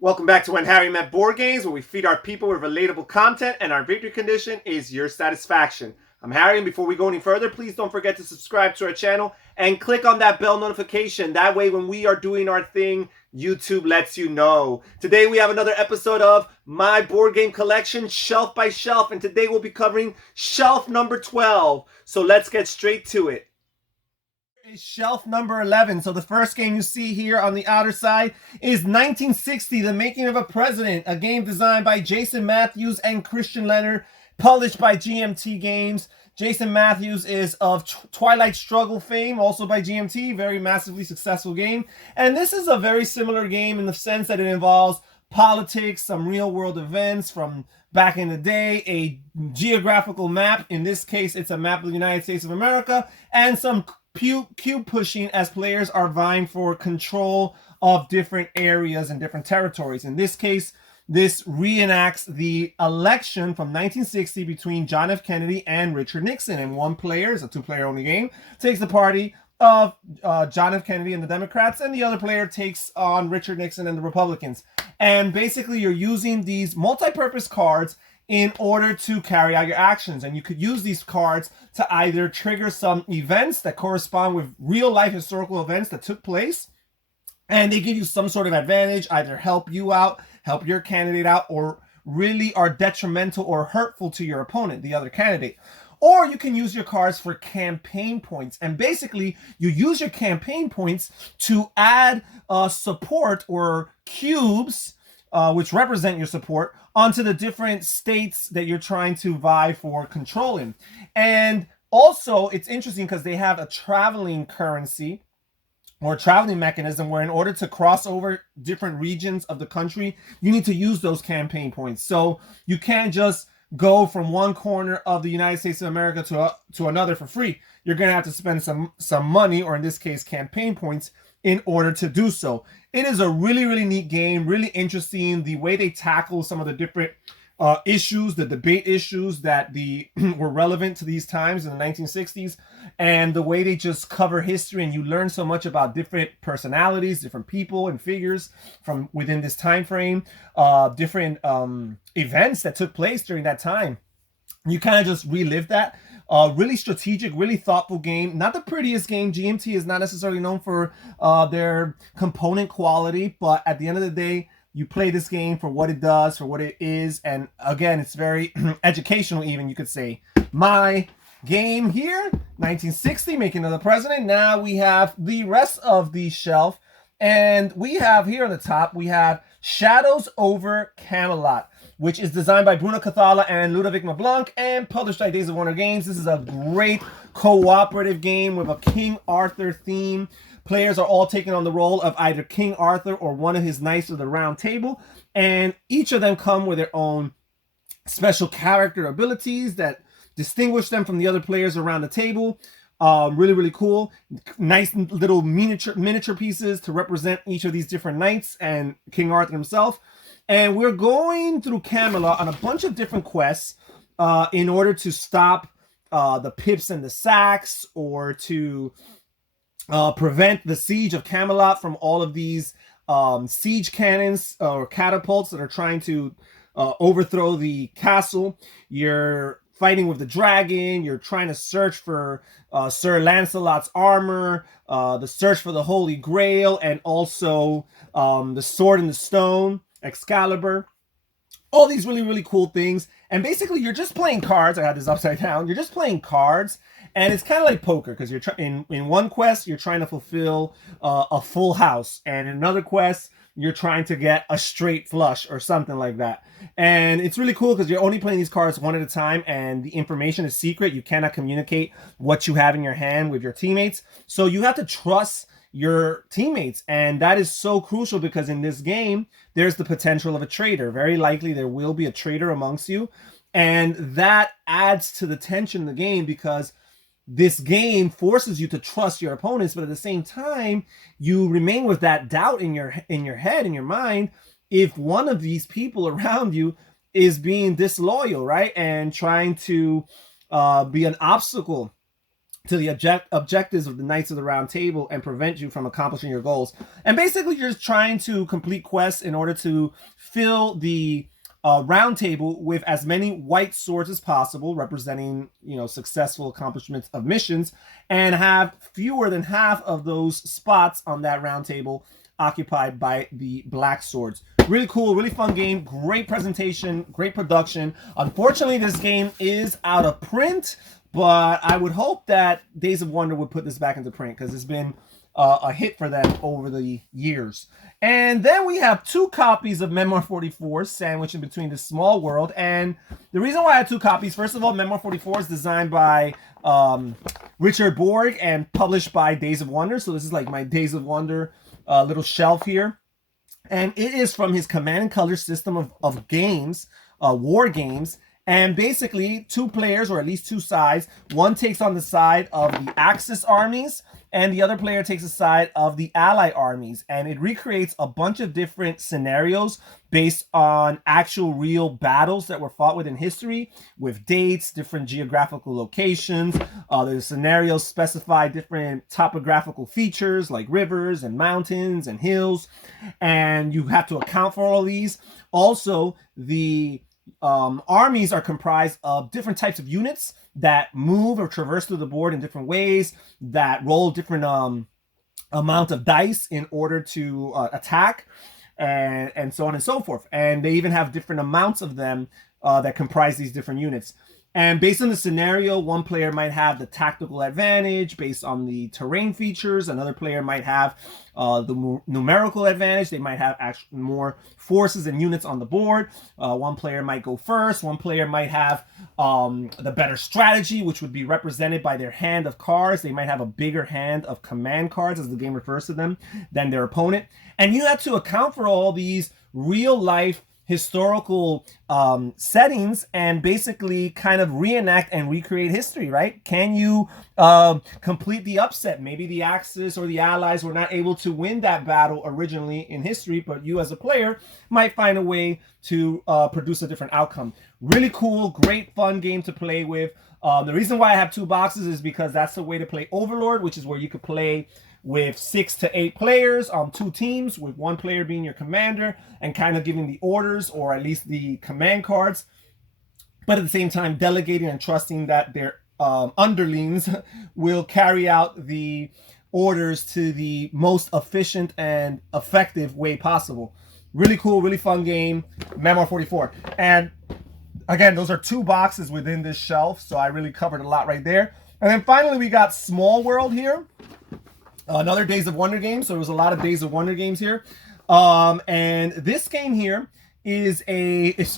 Welcome back to When Harry Met Board Games, where we feed our people with relatable content and our victory condition is your satisfaction. I'm Harry, and before we go any further, please don't forget to subscribe to our channel and click on that bell notification. That way, when we are doing our thing, YouTube lets you know. Today, we have another episode of my board game collection, Shelf by Shelf, and today we'll be covering shelf number 12. So let's get straight to it. Is shelf number 11. So the first game you see here on the outer side is 1960, The Making of a President, a game designed by Jason Matthews and Christian Leonard, published by GMT Games. Jason Matthews is of Twilight Struggle fame, also by GMT, very massively successful game. And this is a very similar game in the sense that it involves politics, some real world events from back in the day, a geographical map. In this case, it's a map of the United States of America, and some cube pushing as players are vying for control of different areas and different territories. In this case, this reenacts the election from 1960 between John F. Kennedy and Richard Nixon. And one player, it's a two-player only game, takes the party of John F. Kennedy and the Democrats, and the other player takes on Richard Nixon and the Republicans. And basically, you're using these multi-purpose cards in order to carry out your actions. And you could use these cards to either trigger some events that correspond with real life historical events that took place, and they give you some sort of advantage, either help you out, help your candidate out, or really are detrimental or hurtful to your opponent, the other candidate. Or you can use your cards for campaign points. And basically, you use your campaign points to add support or cubes, which represent your support, onto the different states that you're trying to vie for controlling. And also, it's interesting because they have a traveling currency or traveling mechanism where in order to cross over different regions of the country, you need to use those campaign points. So you can't just go from one corner of the United States of America to another for free. You're going to have to spend some money, or in this case, campaign points, in order to do so. It is a really, really neat game, really interesting. The way they tackle some of the different issues, the debate issues that were relevant to these times in the 1960s, and the way they just cover history, and you learn so much about different personalities, different people and figures from within this time frame, different events that took place during that time. You kind of just relive that. Really strategic, really thoughtful game. Not the prettiest game. GMT is not necessarily known for their component quality, but at the end of the day, you play this game for what it does, for what it is, and again, it's very educational even, you could say. My game here, 1960, Making of the President. Now we have the rest of the shelf, and we have here on the top, we have Shadows over Camelot, which is designed by Bruno Cathala and Ludovic Mablanc and published by Days of Wonder Games. This is a great cooperative game with a King Arthur theme. Players are all taking on the role of either King Arthur or one of his knights of the round table, and each of them come with their own special character abilities that distinguish them from the other players around the table. Really, really cool. Nice little miniature pieces to represent each of these different knights and King Arthur himself. And we're going through Camelot on a bunch of different quests in order to stop the Pips and the Sacks, or to prevent the siege of Camelot from all of these siege cannons or catapults that are trying to overthrow the castle. You're fighting with the dragon. You're trying to search for Sir Lancelot's armor, the search for the Holy Grail, and also the Sword in the Stone, Excalibur. All these really, really cool things. And basically, you're just playing cards. I had this upside down. You're just playing cards. And it's kind of like poker, because you're in one quest, you're trying to fulfill a full house. And in another quest, you're trying to get a straight flush or something like that. And it's really cool because you're only playing these cards one at a time, and the information is secret. You cannot communicate what you have in your hand with your teammates. So you have to trust your teammates, and that is so crucial because in this game, there's the potential of a traitor. Very likely there will be a traitor amongst you, and that adds to the tension in the game because this game forces you to trust your opponents, but at the same time, you remain with that doubt in your head, in your mind, if one of these people around you is being disloyal, right? And trying to be an obstacle to the objectives of the Knights of the Round Table and prevent you from accomplishing your goals. And basically, you're just trying to complete quests in order to fill the round table with as many white swords as possible, representing, successful accomplishments of missions, and have fewer than half of those spots on that round table occupied by the black swords. Really cool, really fun game, great presentation, great production. Unfortunately, this game is out of print, but I would hope that Days of Wonder would put this back into print because it's been a hit for them over the years. And then we have 2 copies of Memoir 44 sandwiched in between this small world. And the reason why I had 2 copies, first of all, Memoir 44 is designed by Richard Borg and published by Days of Wonder. So this is like my Days of Wonder little shelf here. And it is from his Command and Color system of games, war games. And basically, 2 players, or at least 2 sides. One takes on the side of the Axis armies, and the other player takes the side of the Ally armies. And it recreates a bunch of different scenarios based on actual real battles that were fought within history, with dates, different geographical locations. The scenarios specify different topographical features like rivers and mountains and hills. And you have to account for all these. Also, the armies are comprised of different types of units that move or traverse through the board in different ways, that roll different amount of dice in order to attack, and so on and so forth. And they even have different amounts of them that comprise these different units. And based on the scenario, one player might have the tactical advantage based on the terrain features. Another player might have the numerical advantage. They might have actually more forces and units on the board. One player might go first. One player might have the better strategy, which would be represented by their hand of cards. They might have a bigger hand of command cards, as the game refers to them, than their opponent. And you have to account for all these real-life historical settings and basically kind of reenact and recreate history, right? Can you complete the upset? Maybe the Axis or the Allies were not able to win that battle originally in history, but you as a player might find a way to produce a different outcome. Really cool, great fun game to play with. The reason why I have 2 boxes is because that's the way to play Overlord, which is where you could play with 6 to 8 players on 2 teams, with one player being your commander and kind of giving the orders, or at least the command cards, but at the same time delegating and trusting that their underlings will carry out the orders to the most efficient and effective way possible. Really cool, really fun game, Memoir 44. And again, those are 2 boxes within this shelf, so I really covered a lot right there. And then finally, we got Small World here. Another Days of Wonder game. So there was a lot of Days of Wonder games here. And this game here is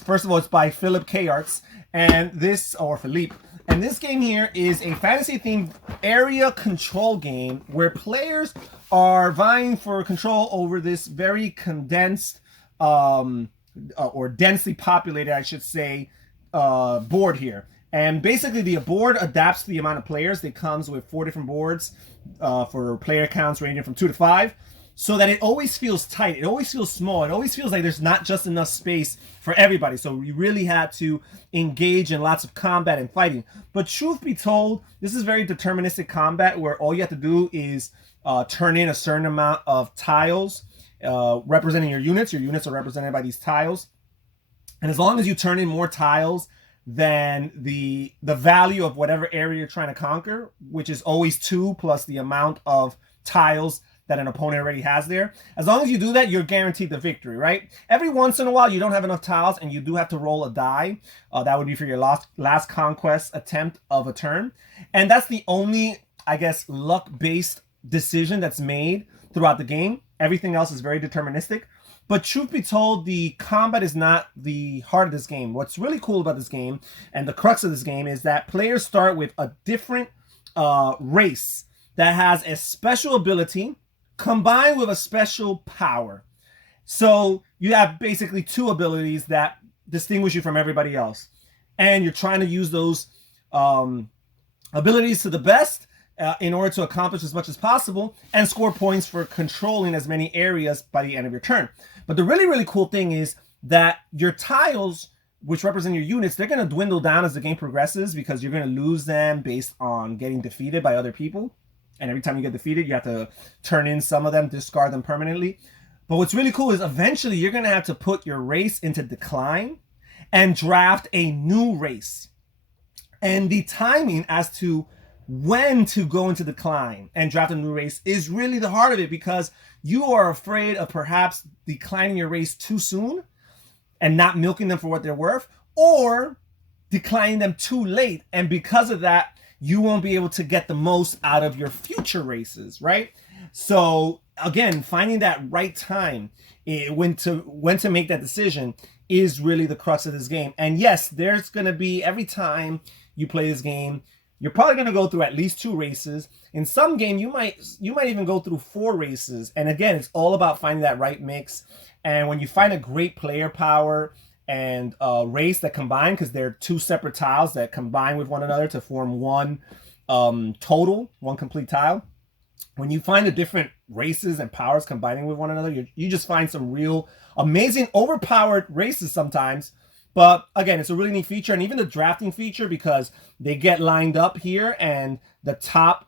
first of all, it's by Philip K. Arts. And Philippe. And this game here is a fantasy-themed area control game where players are vying for control over this very condensed, or densely populated, I should say, board here. And basically, the board adapts to the amount of players. It comes with 4 different boards for player counts ranging from 2 to 5, so that it always feels tight. It always feels small. It always feels like there's not just enough space for everybody. So we really had to engage in lots of combat and fighting. But truth be told, this is very deterministic combat where all you have to do is turn in a certain amount of tiles representing your units. Your units are represented by these tiles. And as long as you turn in more tiles than the value of whatever area you're trying to conquer, which is always 2 plus the amount of tiles that an opponent already has there. As long as you do that, you're guaranteed the victory, right? Every once in a while, you don't have enough tiles and you do have to roll a die. That would be for your last conquest attempt of a turn. And that's the only, I guess, luck-based decision that's made throughout the game. Everything else is very deterministic. But truth be told, the combat is not the heart of this game. What's really cool about this game, and the crux of this game, is that players start with a different race that has a special ability combined with a special power. So you have basically 2 abilities that distinguish you from everybody else. And you're trying to use those abilities to the best in order to accomplish as much as possible and score points for controlling as many areas by the end of your turn. But the really, really cool thing is that your tiles which represent your units, they're going to dwindle down as the game progresses because you're going to lose them based on getting defeated by other people. And every time you get defeated, you have to turn in some of them, discard them permanently. But what's really cool is eventually you're going to have to put your race into decline and draft a new race. And the timing as to when to go into decline and draft a new race is really the heart of it, because you are afraid of perhaps declining your race too soon and not milking them for what they're worth, or declining them too late. And because of that, you won't be able to get the most out of your future races, right? So again, finding that right time when to make that decision is really the crux of this game. And yes, there's going to be, every time you play this game, you're probably going to go through at least 2 races. In some game, you might even go through 4 races. And again, it's all about finding that right mix. And when you find a great player power and race that combine, because they're 2 separate tiles that combine with one another to form one total, one complete tile. When you find the different races and powers combining with one another, you just find some real amazing, overpowered races sometimes. But again, it's a really neat feature, and even the drafting feature, because they get lined up here, and the top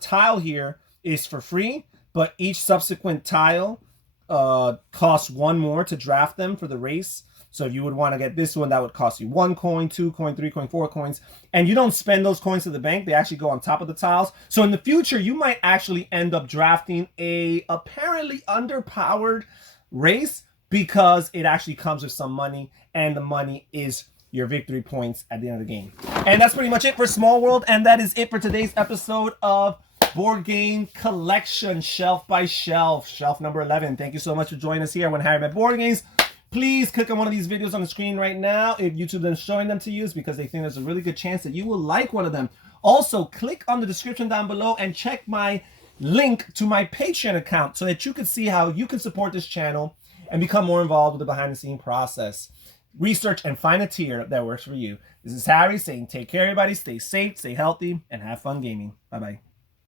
tile here is for free, but each subsequent tile costs 1 more to draft them for the race. So if you would want to get this one, that would cost you 1 coin, 2 coin, 3 coin, 4 coins. And you don't spend those coins to the bank. They actually go on top of the tiles. So in the future, you might actually end up drafting a apparently underpowered race, because it actually comes with some money, and the money is your victory points at the end of the game. And that's pretty much it for Small World, and that is it for today's episode of Board Game Collection, Shelf by Shelf, shelf number 11. Thank you so much for joining us here on Harry Met Board Games. Please click on one of these videos on the screen right now. If YouTube is showing them to you, it's because they think there's a really good chance that you will like one of them. Also, click on the description down below and check my link to my Patreon account so that you can see how you can support this channel and become more involved with the behind-the-scenes process. Research and find a tier that works for you. This is Harry saying take care, everybody. Stay safe, stay healthy, and have fun gaming. Bye-bye.